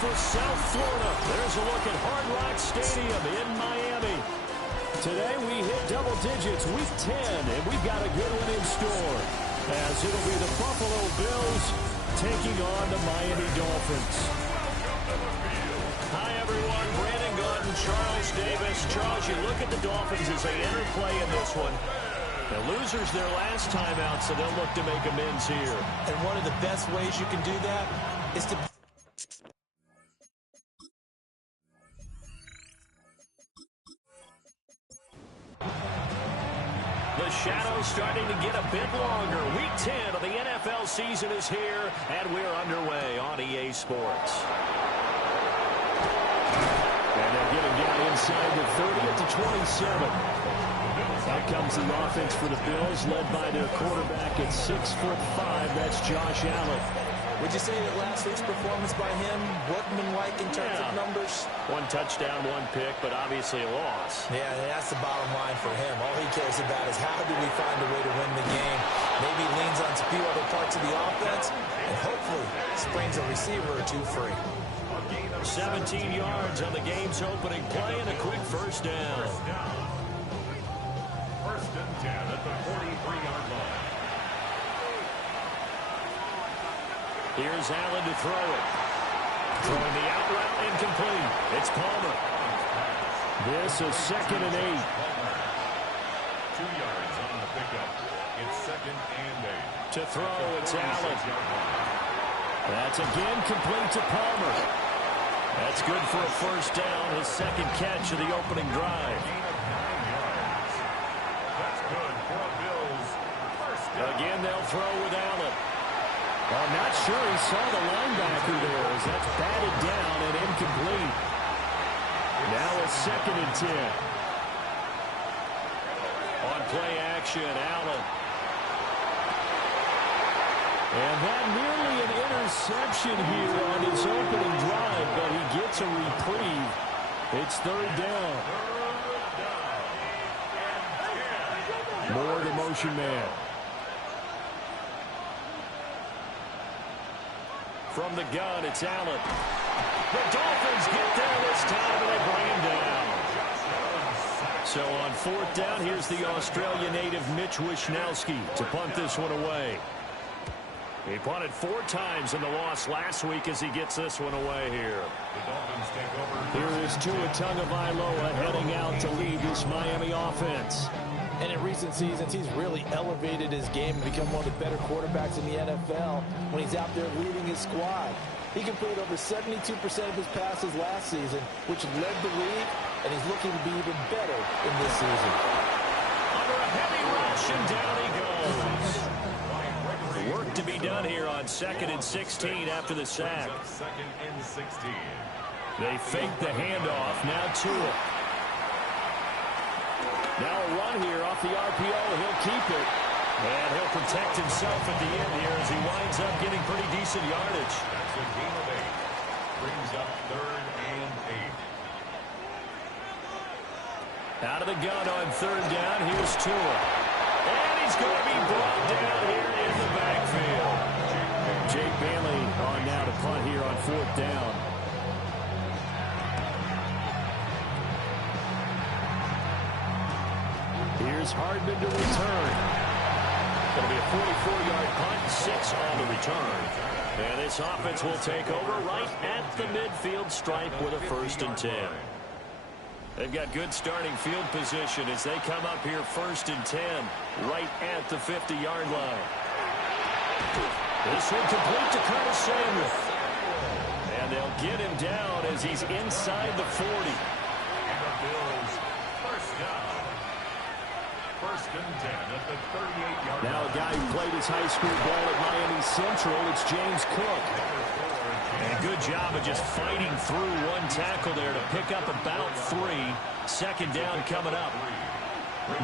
for South Florida. There's a look at Hard Rock Stadium in Miami. Today we hit double digits, week 10, and we've got a good one in store, as it'll be the Buffalo Bills taking on the Miami Dolphins. Hi, everyone. Brandon Gaudin, Charles Davis. Charles, you look at the Dolphins as they enter play in this one. The losers their last time out, so they'll look to make amends here. And one of the best ways you can do that is to... The shadow's starting to get a bit longer. Week 10 of the NFL season is here, and we're underway on EA Sports. And they're getting down inside the 30 at the 27. Out comes the offense for the Bills, led by their quarterback at 6'5". That's Josh Allen. Would you say that last week's performance by him, workmanlike in terms of numbers? One touchdown, one pick, but obviously a loss. Yeah, that's the bottom line for him. All he cares about is how do we find a way to win the game. Maybe leans on a few other parts of the offense, and hopefully springs a receiver or two free. 17 yards on the game's opening play and a quick first down. First and 10 at the 43-yard line. Here's Allen to throw it. Throwing the out route incomplete. It's Palmer. This is 2nd and 8. 2 yards on the pickup. It's 2nd and 8. To throw, it's Allen. That's again complete to Palmer. That's good for a first down, his second catch of the opening drive. That's good for a Bills first down. Again, they'll throw with Allen. I'm not sure he saw the linebacker there as that's batted down and incomplete. Now it's 2nd and 10. On play action, Allen. And that nearly an interception here on his opening drive, but he gets a reprieve. It's 3rd down. More the motion man. From the gun, it's Allen. The Dolphins get there this time, and they bring him down. So on 4th down, here's the Australia native Mitch Wishnowsky to punt this one away. He punted 4 times in the loss last week as he gets this one away here. The Dolphins take over. Here is Tua Tagovailoa heading out to lead this Miami offense. And in recent seasons, he's really elevated his game and become one of the better quarterbacks in the NFL when he's out there leading his squad. He completed over 72% of his passes last season, which led the league, and he's looking to be even better in this season. Under a heavy rush, and down he goes. Work to be done here on 2nd and 16 after the sack. 2nd and 16. They fake the handoff. Now Tua. Now a run here off the RPO. He'll keep it. And he'll protect himself at the end here as he winds up getting pretty decent yardage. That's a gain of 8. Brings up 3rd and 8. Out of the gun on 3rd down. Here's Tua. And he's going to be brought down here in the backfield. Jake Bailey on now to punt here on 4th down. Here's Hardman to return. It'll be a 44-yard punt, 6 on the return. And this offense will take over right at the midfield stripe with a 1st and 10. They've got good starting field position as they come up here 1st and 10, right at the 50-yard line. This one complete to Curtis Samuel. And they'll get him down as he's inside the 40. And the Bills first down. 1st and 10 at the 38-yard line. Now a guy who played his high school ball at Miami Central, it's James Cook. And a good job of just fighting through one tackle there to pick up about 3. 2nd down coming up.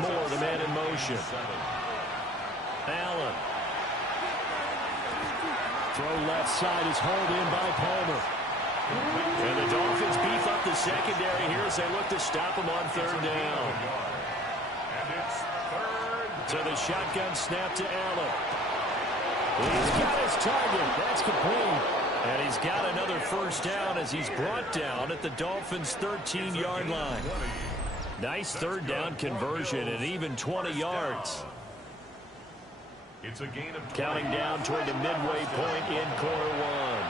More the man in motion. Allen. Throw left side is hauled in by Palmer. And the Dolphins beef up the secondary here as they look to stop him on 3rd down. To the shotgun snap to Allen. He's got his target. That's complete. And he's got another first down as he's brought down at the Dolphins' 13-yard line. Nice third down conversion and even 20 yards. It's a gain of Counting down toward the midway point in quarter one.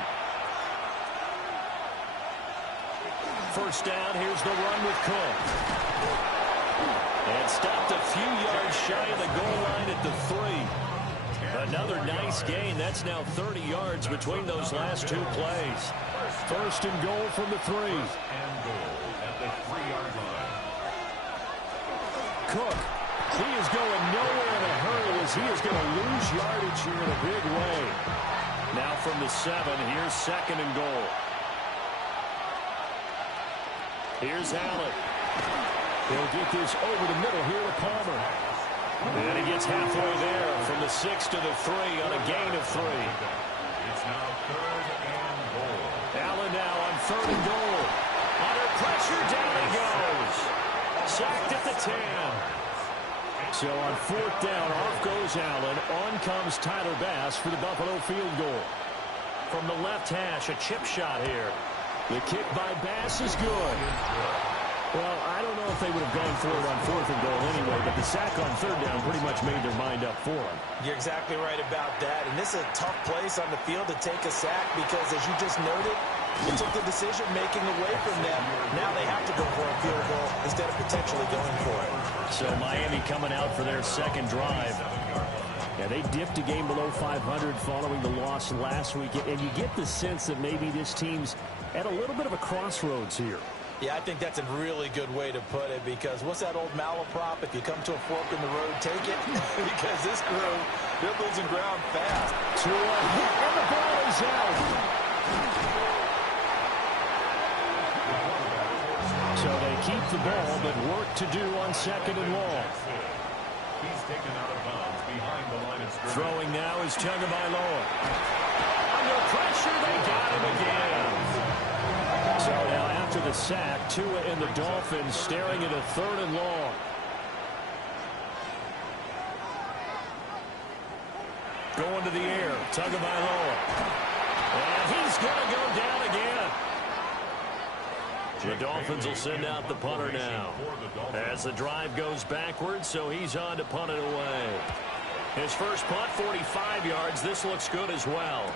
First down, here's the run with Cook. And stopped a few yards shy of the goal line at the 3. Another nice gain. That's now 30 yards between those last two plays. First and goal from the 3. and goal at the 3-yard line. Cook, he is going nowhere in a hurry as he is going to lose yardage here in a big way. Now from the 7, here's second and goal. Here's Allen. He'll get this over the middle here to Palmer. And he gets halfway there from the 6 to the 3 on a gain of 3. It's now third and goal. Allen now on third and goal. Under pressure, down he goes. Sacked at the 10. So on fourth down, off goes Allen. On comes Tyler Bass for the Buffalo field goal. From the left hash, a chip shot here. The kick by Bass is good. Well, I don't know if they would have gone for it on fourth and goal anyway, but the sack on third down pretty much made their mind up for them. You're exactly right about that. And this is a tough place on the field to take a sack because, as you just noted, it took the decision-making away from them. Now they have to go for a field goal instead of potentially going for it. So Miami coming out for their second drive. Yeah, they dipped a game below 500 following the loss last week. And you get the sense that maybe this team's at a little bit of a crossroads here. Yeah, I think that's a really good way to put it because what's that old malaprop? If you come to a fork in the road, take it. Because this crew, they're losing ground fast. And the ball is out. So they keep the ball, but work to do on second and long. He's taken out of bounds behind the line of scrimmage. Throwing now is Tagovailoa. Under pressure, they got him again. So now after the sack, Tua and the Dolphins staring at a third and long. Going to the air, Tagovailoa. And he's going to go down again. The Dolphins will send out the punter now. As the drive goes backwards, so he's on to punt it away. His first punt, 45 yards. This looks good as well.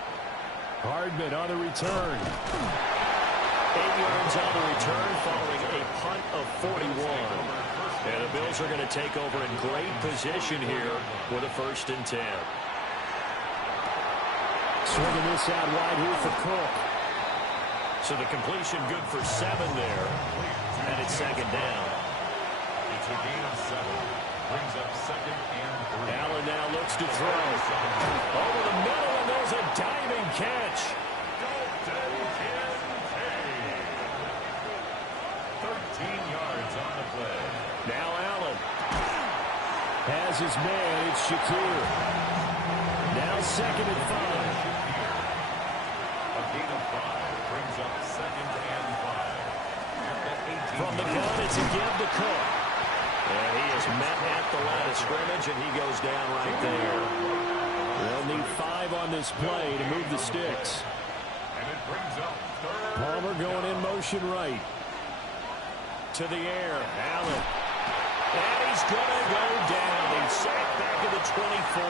Hardman on the return. 8 yards on the return following a punt of 41. And the Bills are going to take over in great position here with a 1st and 10. Swinging this out wide here for Cook. So the completion good for 7 there. And it's second down. It's a gain of 7. Brings up second and 3. Allen now looks to throw. Over the middle, and there's a diving catch. 13 yards on the play. Now Allen has his man. It's Shakir. Now second and 5. A gain of 5 brings up second and 5. From the gun, it's a give to Cook. And he is met at the line of scrimmage, and he goes down right there. They'll need 5 on this play to move the sticks. And it brings up third. Palmer going in motion right. To the air, Allen. And he's going to go down. He's sacked back at the 24.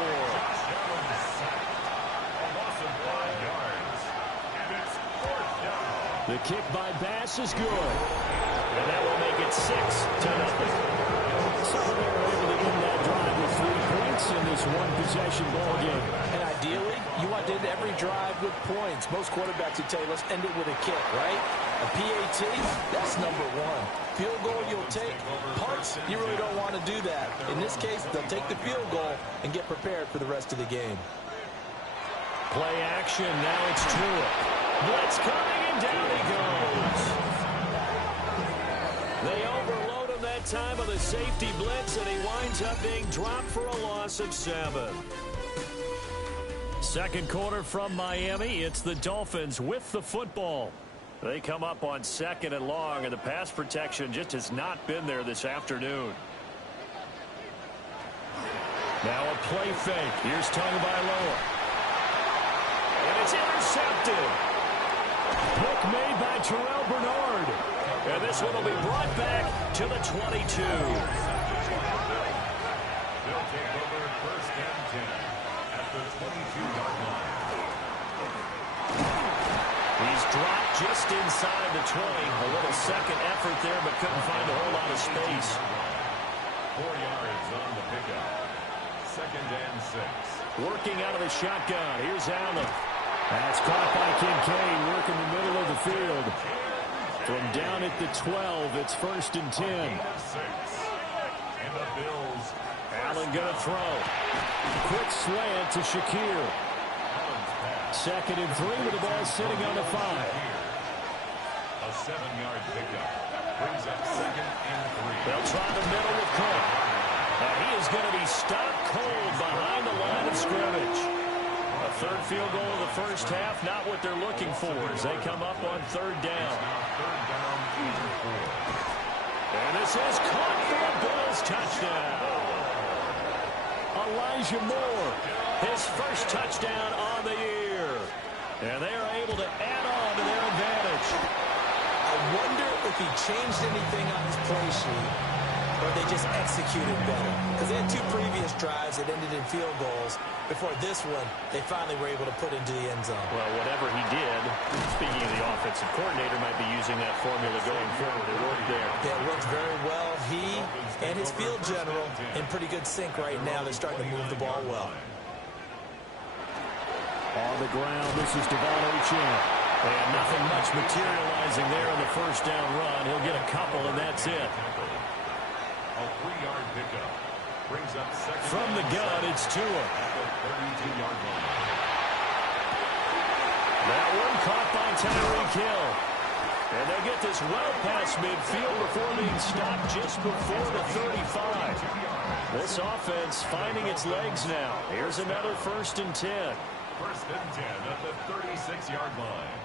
A loss of 5 yards. And it's 4th down. The kick by Bass is good. And that will make it 6-0. So they were able to end that drive with 3 points in this one-possession ball game. And ideally, you want to end every drive with points. Most quarterbacks would tell you, let's end it with a kick, right? A PAT, that's number 1. Field goal you'll take. Punts, you really don't want to do that. In this case, they'll take the field goal and get prepared for the rest of the game. Play action, now it's Tua. Blitz coming, and down he goes. They overload him that time of the safety blitz, and he winds up being dropped for a loss of 7. Second quarter from Miami. It's the Dolphins with the football. They come up on second and long, and the pass protection just has not been there this afternoon. Now a play fake. Here's Tagovailoa. And it's intercepted. Pick made by Terrell Bernard. And this one will be brought back to the 22. They'll take over first and 10 at the 22-yard line. He's dropped just inside the 20. A little second effort there, but couldn't find a whole lot of space. 4 yards on the pickup. Second and 6. Working out of the shotgun. Here's Allen. That's caught by Kincaid, working the middle of the field. From down at the 12, it's first and 10. And the Bills. Allen gonna throw. Quick slant to Shakir. Second and 3 with the ball sitting on the 5. A 7-yard pickup. Brings up second and 3. They'll try the middle with Cook. And he is going to be stopped cold behind the line of scrimmage. A third field goal of the first half, not what they're looking for as they come up on third down. Third down and 4. And this is caught for a Bills touchdown. Elijah Moore, his first touchdown on the year. And they are able to add on to their advantage. I wonder if he changed anything on his play sheet or they just executed better. Because they had 2 previous drives that ended in field goals. Before this one, they finally were able to put into the end zone. Well, whatever he did, speaking of the offensive coordinator, might be using that formula going forward. It worked there. Yeah, it worked very well. He and his field general in pretty good sync right now. They're starting to move the ball well. On the ground, this is Devon Achane. And nothing much materializing there on the first down run. He'll get a couple, and that's it. A 3-yard pickup. Brings up second. From the gun, it's Tua. At the 32-yard line. That one caught by Tyreek Hill. And they'll get this well past midfield before being stopped just before the 35. This offense finding its legs now. Here's another first and 10. First and 10 at the 36-yard line.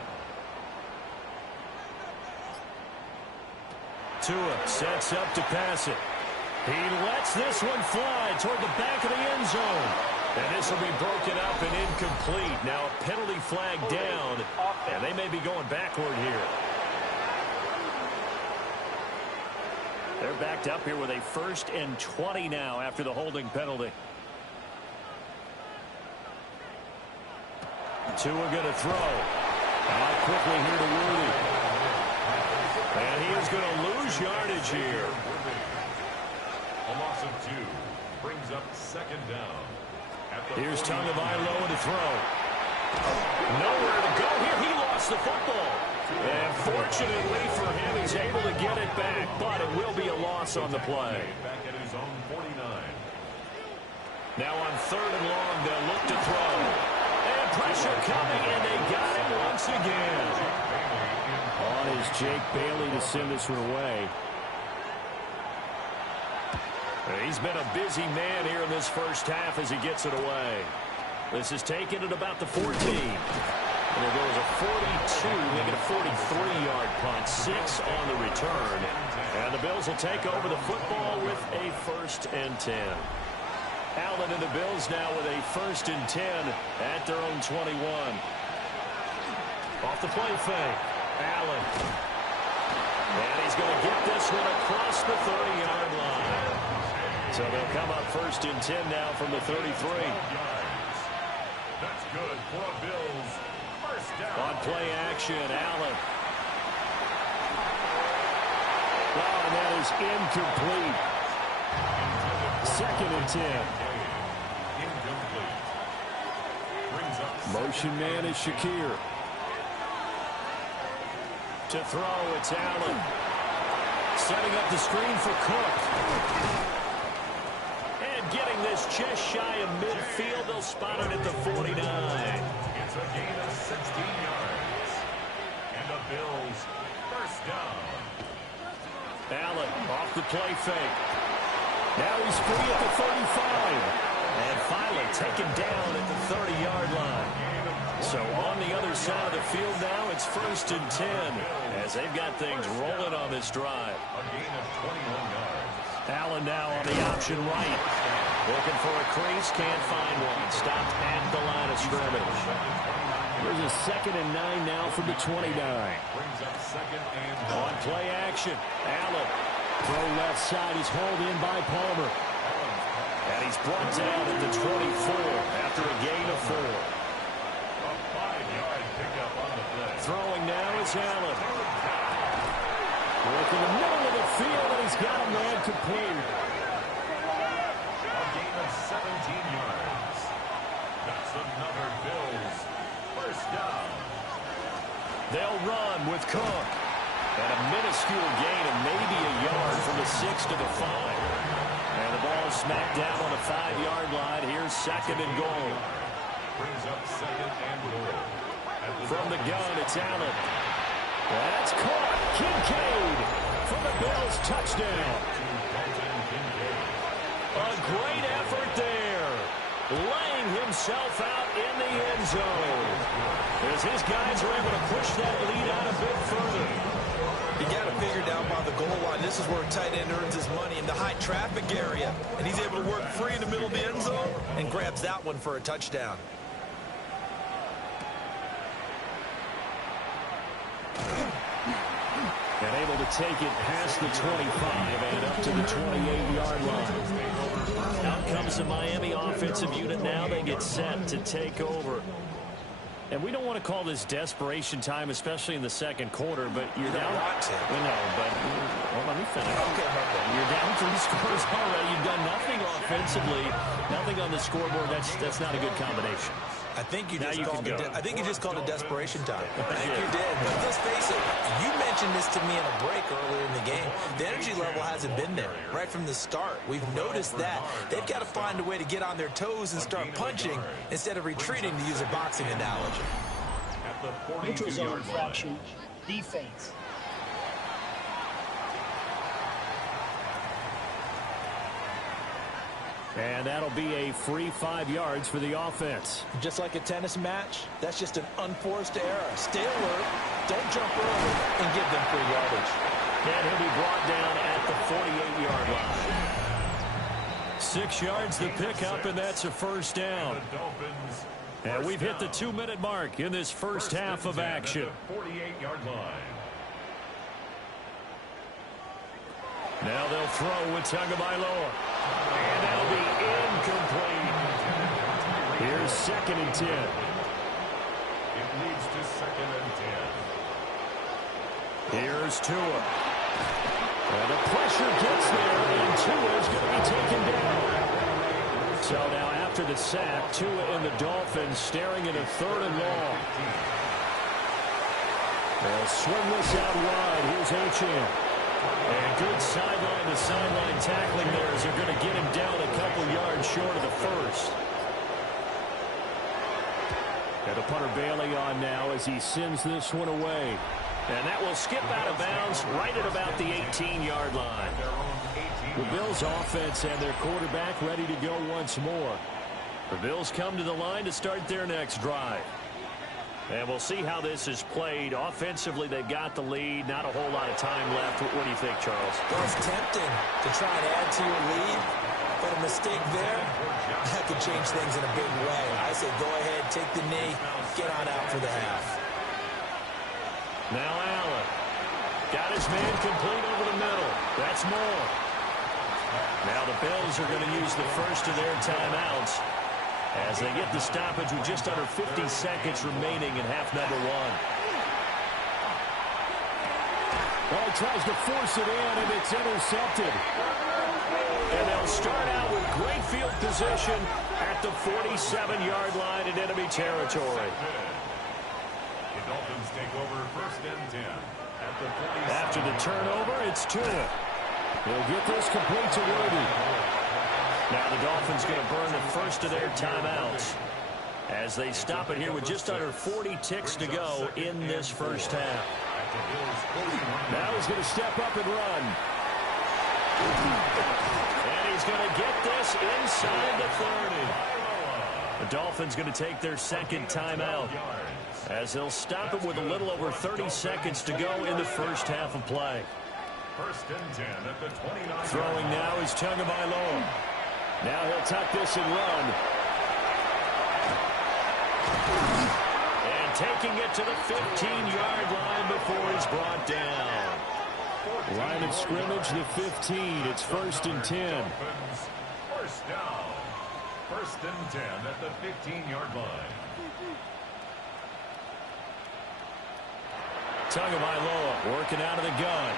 Tua sets up to pass it. He lets this one fly toward the back of the end zone. And this will be broken up and incomplete. Now a penalty flag down, and they may be going backward here. They're backed up here with a first and 20 now after the holding penalty. Tua going to throw. Out quickly here to Rudy. And he is going to lose yardage here. A loss of 2 brings up second down. Here's Tagovailoa to throw. Nowhere to go here. He lost the football. And fortunately for him, he's able to get it back. But it will be a loss on the play. Back at his own 49. Now on third and long, they'll look to throw. And pressure coming, and they got him once again. On is Jake Bailey to send this one away. He's been a busy man here in this first half as he gets it away. This is taken at about the 14. And there goes a 42, making a 43-yard punt. 6 on the return. And the Bills will take over the football with a first and 10. Allen and the Bills now with a first and 10 at their own 21. Off the play fake. Allen. And he's going to get this one across the 30-yard line. So they'll come up first and 10 now from the 33. That's good for a Bills. First down. On play action, Allen. Wow, and that is incomplete. Second and 10. Incomplete. Brings up Motion man is Shakir. To throw, it's Allen. Setting up the screen for Cook. Getting this just shy of midfield. They'll spot it at the 49. It's a gain of 16 yards. And the Bills first down. Allen off the play fake. Now he's free at the 35. And finally taken down at the 30-yard line. So on the other side of the field now, it's first and 10 as they've got things rolling on this drive. A gain of 21 yards. Allen now on the option right. Looking for a crease, can't find one. Stopped at the line of scrimmage. There's a 2nd and 9 now from the 29. Brings up 2nd and 9. On play action, Allen. Throw left side. He's hauled in by Palmer. And he's brought down at the 24 after a gain of 4. A 5-yard pickup on the play. Throwing now is Allen. Work in the middle of the field, and he's got a man complete. A gain of 17 yards. That's another Bills first down. They'll run with Cook. And a minuscule gain of maybe a yard from the 6 to the 5. And the ball smacked down on the 5-yard line. Here's 2nd and goal. Brings up 2nd and goal. From the gun, it's Allen. That's caught. Kincaid for the Bills touchdown. A great effort there. Laying himself out in the end zone. As his guys are able to push that lead out a bit further. You got to figure down by the goal line. This is where a tight end earns his money, in the high traffic area. And he's able to work free in the middle of the end zone and grabs that one for a touchdown. And able to take it past the 25 and up to the 28-yard line. Out comes the Miami offensive unit now. They get set to take over. And we don't want to call this desperation time, especially in the second quarter, but you're down. We know, but well, let me finish. Okay. You're down 3 scores already. You've done nothing offensively, nothing on the scoreboard. That's not a good combination. I think you just called it desperation time. I think you did. But let's face it, you mentioned this to me in a break earlier in the game. The energy level hasn't been there right from the start. We've noticed that. They've got to find a way to get on their toes and start punching instead of retreating, to use a boxing analogy. At the 42-yard Neutral zone line. infraction, defense. And that'll be a free 5 yards for the offense. Just like a tennis match, that's just an unforced error. Stay alert, don't jump early, and give them free yardage. And he'll be brought down at the 48-yard line. 6 yards the pickup, and that's a first down. The Dolphins. And we've hit the 2-minute mark in this first half of action. 48-yard line. Now they'll throw with Tagovailoa. And that'll be incomplete. Here's 2nd and 10. It leads to 2nd and 10. Here's Tua. And the pressure gets there, and Tua's going to be taken down. So now after the sack, Tua and the Dolphins staring at a 3rd and long. They'll swing this out wide. Here's Achane. And good sideline-to-sideline tackling there as they're going to get him down a couple yards short of the first. Got the punter Bailey on now as he sends this one away. And that will skip out of bounds right at about the 18-yard line. The Bills offense and their quarterback ready to go once more. The Bills come to the line to start their next drive. And we'll see how this is played. Offensively, they've got the lead. Not a whole lot of time left. What do you think, Charles? Well, it's tempting to try and add to your lead, but a mistake there, that could change things in a big way. I say go ahead, take the knee, get on out for the half. Now Allen. Got his man complete over the middle. That's more. Now the Bills are going to use the first of their timeouts as they get the stoppage with just under 50 seconds remaining in half number 1. Well, he tries to force it in, and it's intercepted. And they'll start out with great field position at the 47-yard line in enemy territory. The Dolphins take over 1st and 10 at the 47. After the turnover, it's Tua. He'll get this complete to Worthy. Now the Dolphins going to burn the first of their timeouts as they stop it here with just under 40 ticks to go in this first half. Now he's going to step up and run. And he's going to get this inside the 30. The Dolphins going to take their 2nd timeout as they'll stop it with a little over 30 seconds to go in the first half of play. 1st and 10 at the 29. Throwing now is Tagovailoa. Now he'll tuck this and run. And taking it to the 15-yard line before he's brought down. Line of scrimmage, the 15. It's 1st and 10. First down. 1st and 10 at the 15-yard line. Tagovailoa working out of the gun.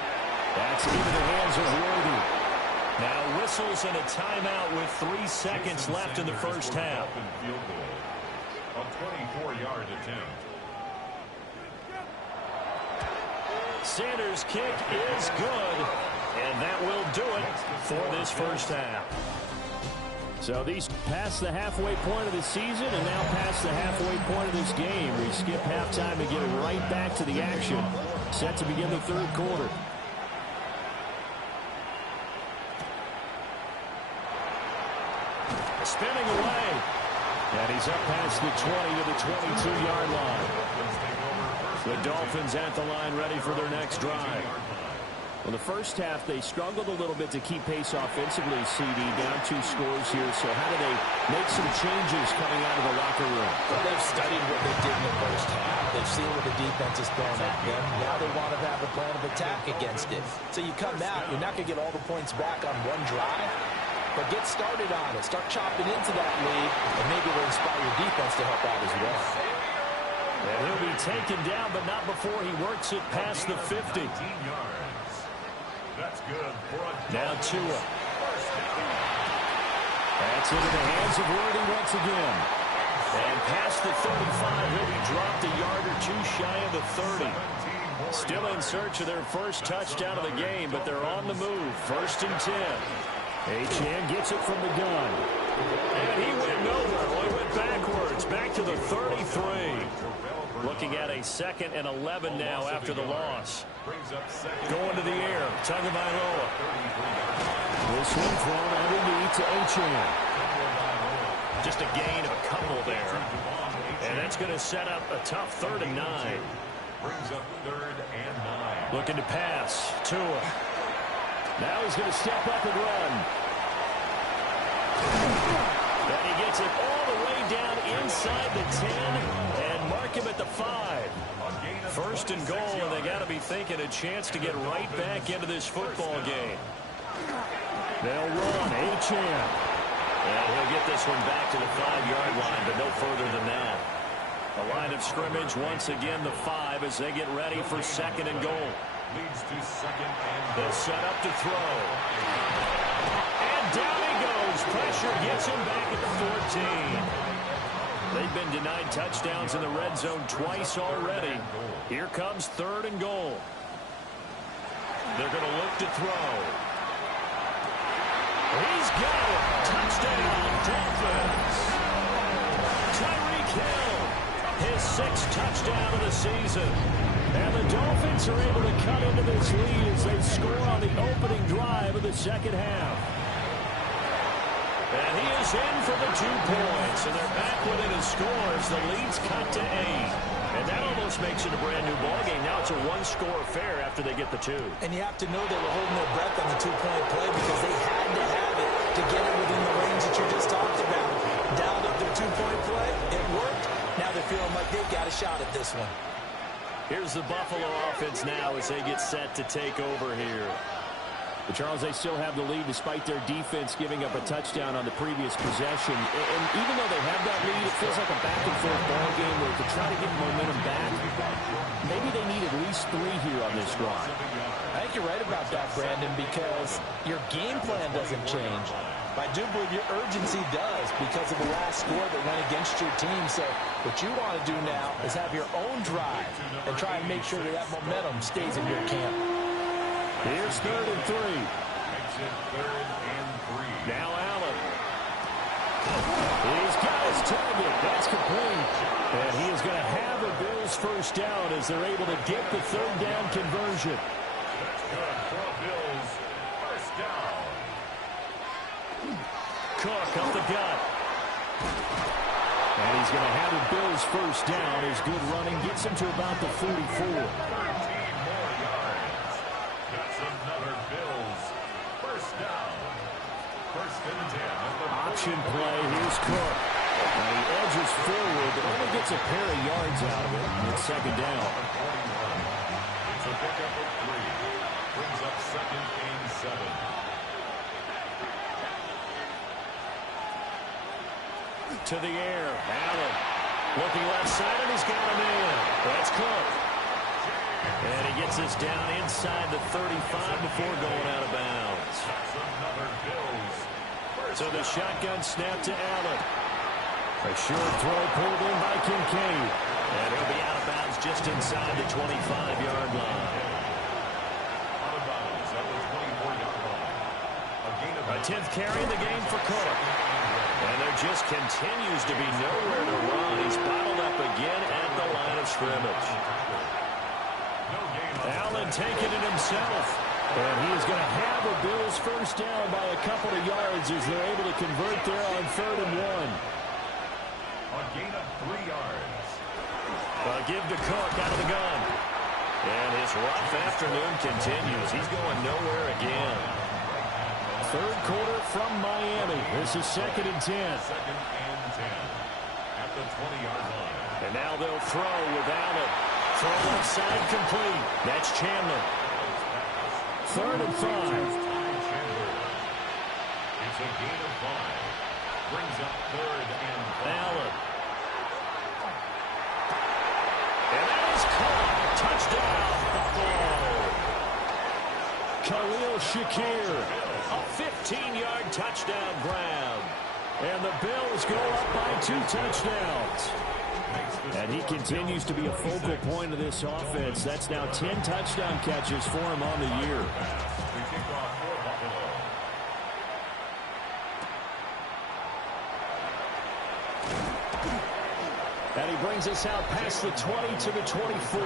That's into the hands of Worthy. Now whistles and a timeout with 3 seconds left in the first half. Field goal. A 24-yard attempt. Sanders' kick is good, and that will do it for this first half. So these past the halfway point of the season and now past the halfway point of this game. We skip halftime and get right back to the action. Set to begin the 3rd quarter. Spinning away. And he's up past the 20 to the 22-yard line. The Dolphins at the line ready for their next drive. Well, the first half, they struggled a little bit to keep pace offensively, CD, down 2 scores here. So how do they make some changes coming out of the locker room? Well, they've studied what they did in the first half. They've seen what the defense is throwing at them. Now they want to have a plan of attack against it. So you come out, you're not going to get all the points back on one drive, but get started on it. Start chopping into that lead, and maybe it'll inspire your defense to help out as well. And he'll be taken down, but not before he works it past the 50. That's good for a now Tua. That's into the hands of Worthy once again. And past the 35, he'll be dropped a yard or 2 shy of the 30. Still in search of their first touchdown of the game, but they're on the move. 1st and 10. Achane gets it from the gun. And he went nowhere. Well, he went backwards, back to the 33. Looking at a 2nd and 11 now after the loss. Going to the air, Tagovailoa. This one thrown underneath to Achane. Just a gain of a couple there. And that's going to set up a tough 3rd and 9. Brings up 3rd and 9. Looking to pass. Tua. Now he's going to step up and run. And he gets it all the way down inside the 10 and mark him at the 5. 1st and goal, and they got to be thinking a chance to get right back into this football game. They'll run. Achane. And he'll get this one back to the 5-yard line, but no further than that. The line of scrimmage once again the 5 as they get ready for 2nd and goal. Leads to 2nd and goal. They'll set up to throw. And down he goes. Pressure gets him back at the 14. They've been denied touchdowns in the red zone twice already. Here comes 3rd and goal. They're going to look to throw. He's got it. Touchdown, Dolphins. Tyreek Hill, his 6th touchdown of the season. And the Dolphins are able to cut into this lead as they score on the opening drive of the 2nd half. And he is in for the 2 points, and they're back within a score as the lead's cut to 8. And that almost makes it a brand-new ballgame. Now it's a 1-score affair after they get the 2. And you have to know they were holding their breath on the 2-point play because they had to have it to get it within the range that you just talked about. Dialed up their 2-point play. It worked. Now they're feeling like they've got a shot at this one. Here's the Buffalo offense now as they get set to take over here. But Charles, they still have the lead despite their defense giving up a touchdown on the previous possession. And even though they have that lead, it feels like a back-and-forth ball game where to try to get momentum back, maybe they need at least 3 here on this drive. I think you're right about that, Brandon, because your game plan doesn't change. I do believe your urgency does because of the last score that went against your team. So what you want to do now is have your own drive and try and make sure that that momentum stays in your camp. Here's 3rd and 3. Makes it 3rd and 3. Now Allen. He's got his target. That's complete. And he is going to have a Bills first down as they're able to get the 3rd down conversion. That's good for a Bills first down. Cook up the gut. And he's going to have a Bills first down. His good running gets him to about the 44. 13 more yards. That's another Bills first down. 1st and 10. Option play. Here's Cook. Now he edges forward, but only gets a pair of yards out of it. And it's second down. It's a pickup of 3. Brings up 2nd and 7. To the air. Allen looking left side, and he's got him in. That's Cook. And he gets us down inside the 35 before going out of bounds. That's another Bills. So the shotgun snap to Allen. A short throw pulled in by Kincaid. And he'll be out of bounds just inside the 25-yard line. Out of bounds at the 24-yard line. A gain of A 10th carry in the game for Cook. And there just continues to be nowhere to run. He's bottled up again at the line of scrimmage. Allen taking it himself. And he is going to have a Bills first down by a couple of yards as they're able to convert there on 3rd and 1. A gain of 3 yards. A give to Cook out of the gun. And his rough afternoon continues. He's going nowhere again. 3rd quarter from Miami. This is 2nd and 10. 2nd and 10. At the 20-yard line. And now they'll throw with Allen. Throw left side complete. That's Chandler. 3rd and 5. It's a gain of 5. Brings up 3rd and 5. Allen. And that is caught. Touchdown, Buffalo. Khalil Shakir. A 15-yard touchdown grab. And the Bills go up by 2 touchdowns. And he continues to be a focal point of this offense. That's now 10 touchdown catches for him on the year. And he brings us out past the 20 to the 24.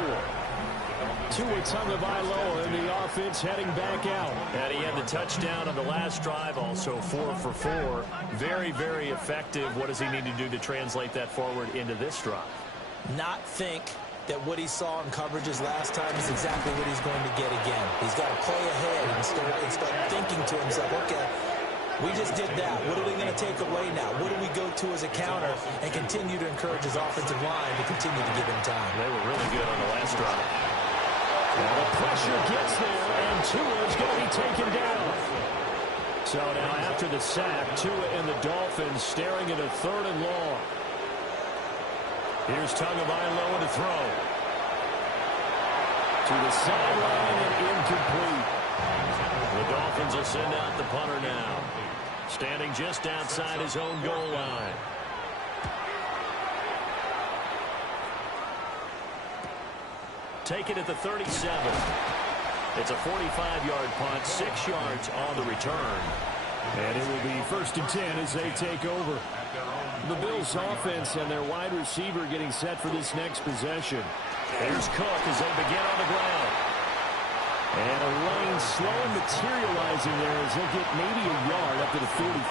Tua Tagovailoa in the offense heading back out. And he had the touchdown on the last drive, also 4 for 4. Very, very effective. What does he need to do to translate that forward into this drive? Not think that what he saw in coverages last time is exactly what he's going to get again. He's got to play ahead and start thinking to himself, okay, we just did that. What are we going to take away now? What do we go to as a counter? And continue to encourage his offensive line to continue to give him time. They were really good on the last drive. Well, the pressure gets there, and Tua is going to be taken down. So now after the sack, Tua and the Dolphins staring at a 3rd and long. Here's Tagovailoa to throw. To the sideline and incomplete. The Dolphins will send out the punter now. Standing just outside his own goal line. Take it at the 37. It's a 45-yard punt, 6 yards on the return. And it will be 1st and 10 as they take over. The Bills offense and their wide receiver getting set for this next possession. Here's Cook as they begin on the ground. And a lane slow materializing there as they'll get maybe a yard up to the 45.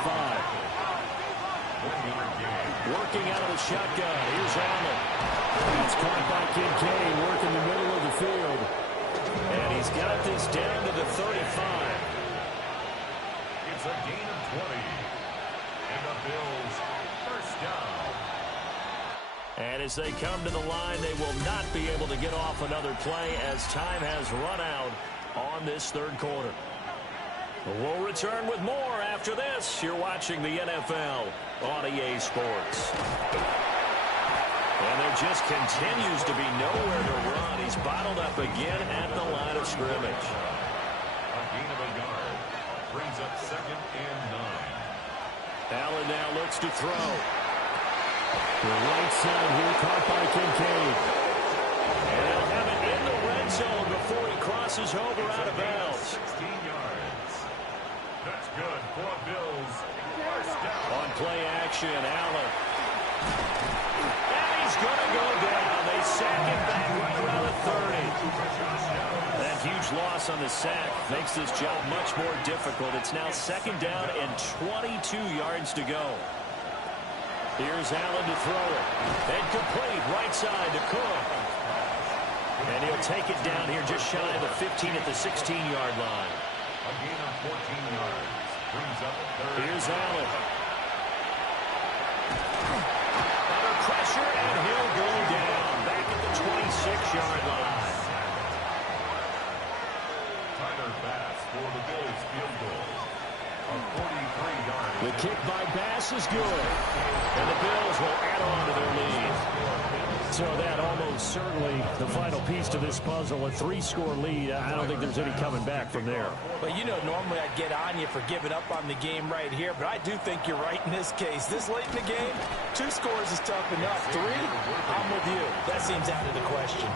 Working out of the shotgun. Here's Allen. It's caught by Kincaid, working the middle of the field. And he's got this down to the 35. It's a gain of 20. And the Bills first down. And as they come to the line, they will not be able to get off another play as time has run out on this 3rd quarter. We'll return with more after this. You're watching the NFL on EA Sports. And there just continues to be nowhere to run. He's bottled up again at the line of scrimmage. A gain of a yard. Brings up 2nd and 9. Allen now looks to throw. The right side here caught by Kincaid. And they'll have it in the red zone before he crosses over out of bounds. 16 yards. That's good for a Bills first down. On play action, Allen. And he's going to go down. They sack him back right around the 30. That huge loss on the sack makes this job much more difficult. It's now 2nd down and 22 yards to go. Here's Allen to throw it. And complete right side to Cook. And he'll take it down here just shy of the 15 at the 16-yard line. A gain of 14 yards. Brings up 3rd. Here's Allen. 6-yard line. Tyler Bass for the Bills field goal. A 43-yard. The kick by Bass is good. And the Bills will add on to their lead. So that almost certainly the final piece to this puzzle, a 3-score lead. I don't think there's any coming back from there. But you know, normally I'd get on you for giving up on the game right here, but I do think you're right in this case. This late in the game, 2 scores is tough enough. 3, I'm with you. That seems out of the question.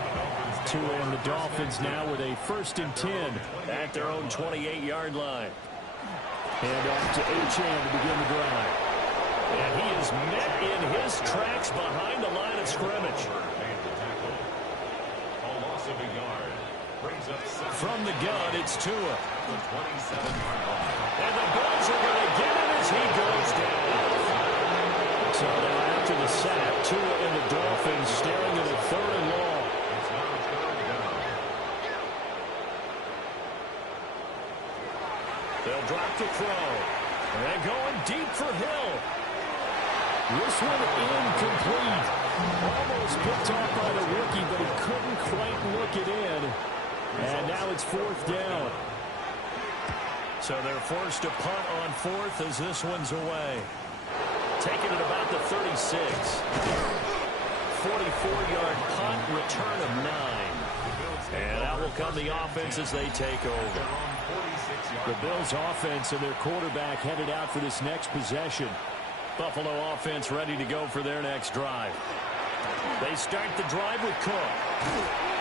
And the Dolphins now with a 1st and 10 at their own 28-yard line. And off to Achane to begin the drive. And he is met in his tracks behind the line of scrimmage. From the gun, it's Tua. And the Bills are going to get him as he goes down. So now after the sack, Tua and the Dolphins staring at a 3rd and long. They'll drop to throw. And going deep for Hill. This one incomplete. Almost picked off by the rookie, but he couldn't quite look it in. And now it's 4th down. So they're forced to punt on 4th as this one's away. Taking it about the 36. 44-yard punt, return of 9. And out will come the offense as they take over. The Bills offense and their quarterback headed out for this next possession. Buffalo offense ready to go for their next drive. They start the drive with Cook.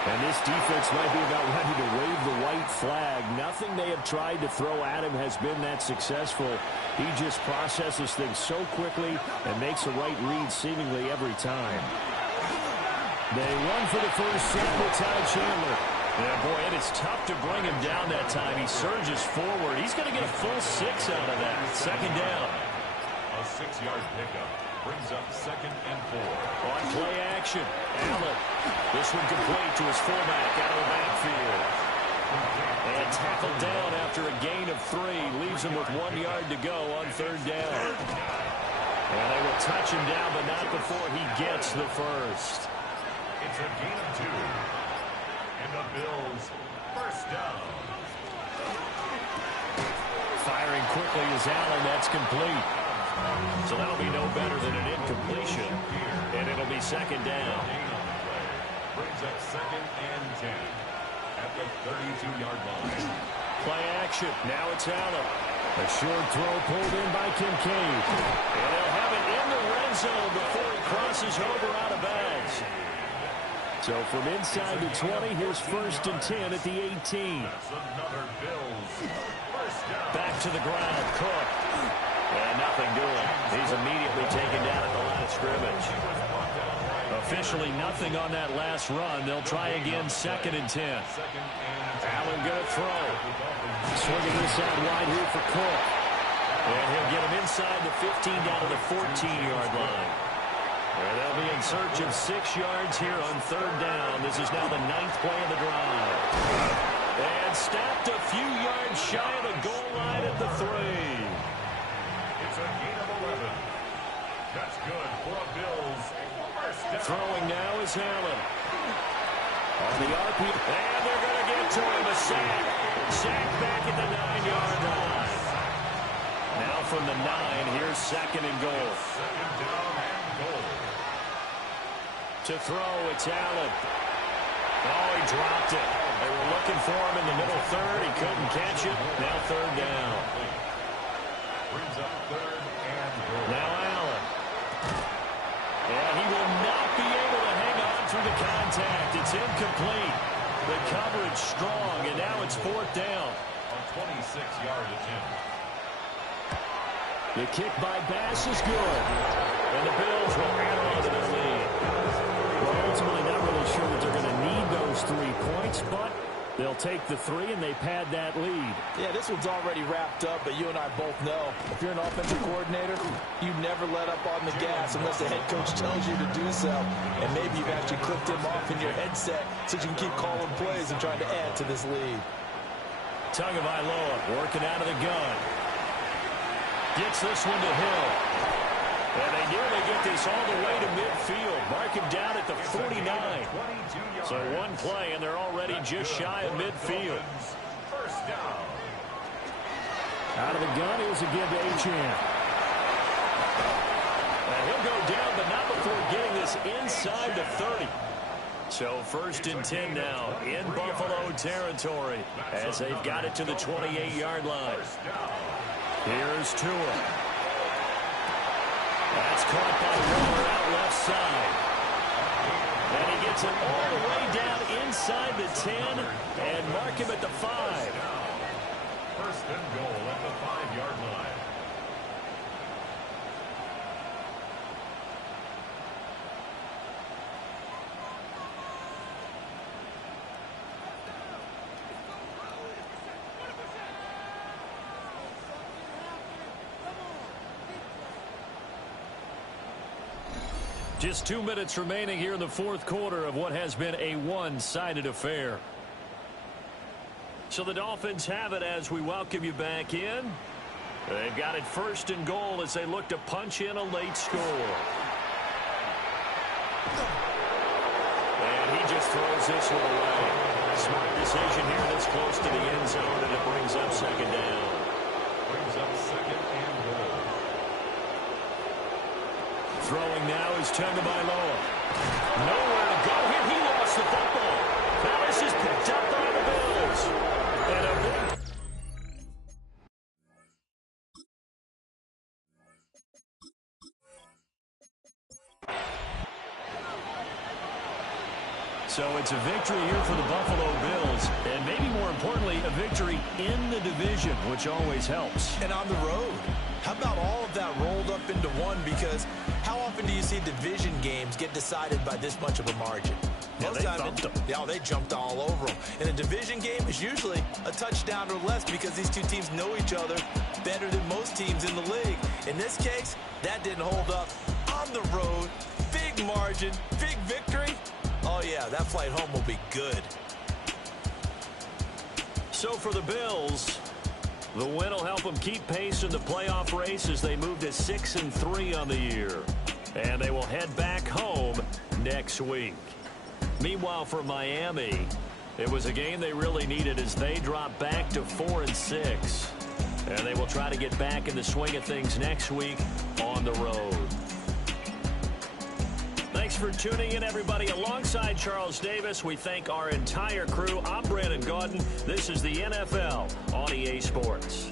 And this defense might be about ready to wave the white flag. Nothing they have tried to throw at him has been that successful. He just processes things so quickly and makes a right read seemingly every time. They run for the first set with Ty Chandler. Yeah, boy, and it's tough to bring him down that time. He surges forward. He's going to get a full 6 out of that. 2nd down. A 6-yard pickup brings up 2nd and 4. On play action, Allen. This one complete to his fullback out of the backfield. And tackled down after a gain of 3. Leaves him with 1 yard to go on 3rd down. And they will touch him down, but not before he gets the first. It's a gain of 2. And the Bills, 1st down. Firing quickly is Allen. That's complete. So that'll be no better than an incompletion. And it'll be 2nd down. Brings up 2nd and 10 at the 32-yard line. Play action. Now it's Allen. A short throw pulled in by Kincaid. And they'll have it in the red zone before he crosses over out of bounds. So from inside the 20, here's 1st and 10 at the 18. That's another Bills. 1st down. Back to the ground. Cook. And nothing doing. He's immediately taken down at the line of scrimmage. Officially nothing on that last run. They'll try again 2nd and 10. Allen going to throw. Swinging this out wide here for Cook. And he'll get him inside the 15 down to the 14-yard line. And they'll be in search of 6 yards here on 3rd down. This is now the 9th play of the drive. And stopped a few yards shy of the goal line at the 3. It's a gain of 11. That's good for a Bills. 1st down. Throwing now is Allen. On the RP. And they're going to get to him. A sack. Sack back at the 9-yard line. Now from the 9, here's 2nd and goal. 2nd down and goal. To throw, it's Allen. Oh, he dropped it. They were looking for him in the middle 3rd. He couldn't catch it. Now 3rd down. Brings up 3rd and goal. Now Allen. And he will not be able to hang on through the contact. It's incomplete. The coverage strong, and now it's 4th down. A 26-yard attempt. The kick by Bass is good. And the Bills will add on to their lead. Well, ultimately not really sure that they're going to need those 3 points, but they'll take the 3 and they pad that lead. Yeah, this one's already wrapped up, but you and I both know if you're an offensive coordinator, you never let up on the gas unless the head coach tells you to do so. And maybe you've actually clipped him off in your headset so you can keep calling plays and trying to add to this lead. Tagovailoa working out of the gun. Gets this one to Hill. And they nearly get this all the way to midfield. Mark him down at the 49. So one play, and they're already just shy of midfield. First down. Out of the gun, here's a give to Achane. And he'll go down, but not before getting this inside the 30. So first and 10 now in Buffalo territory as they've got it to the 28-yard line. Here's Tua. That's caught by Waller out left side. And he gets it all the way down inside the 10 and mark him at the 5. First and goal at the 5-yard line. Just 2 minutes remaining here in the fourth quarter of what has been a one-sided affair. So the Dolphins have it as we welcome you back in. They've got it first and goal as they look to punch in a late score. And he just throws this one away. Smart decision here this close to the end zone, and it brings up second down. Brings up second and goal. Throwing now is Tagovailoa. Nowhere to go here. He lost the football. Now this is picked up by the Bills. And a big... So it's a victory here for the Buffalo Bills. And maybe more importantly, a victory in the division, which always helps. And on the road. How about all of that rolled up into one? Because how often do you see division games get decided by this much of a margin? Most times, they jumped all over them. And a division game is usually a touchdown or less because these two teams know each other better than most teams in the league. In this case, that didn't hold up. On the road, big margin, big victory. Oh, yeah, that flight home will be good. So for the Bills, the win will help them keep pace in the playoff race as they move to 6-3 on the year. And they will head back home next week. Meanwhile, for Miami, it was a game they really needed as they drop back to 4-6. And they will try to get back in the swing of things next week on the road. Thanks for tuning in, everybody. Alongside Charles Davis, we thank our entire crew. I'm Brandon Gaudin. This is the NFL on EA Sports.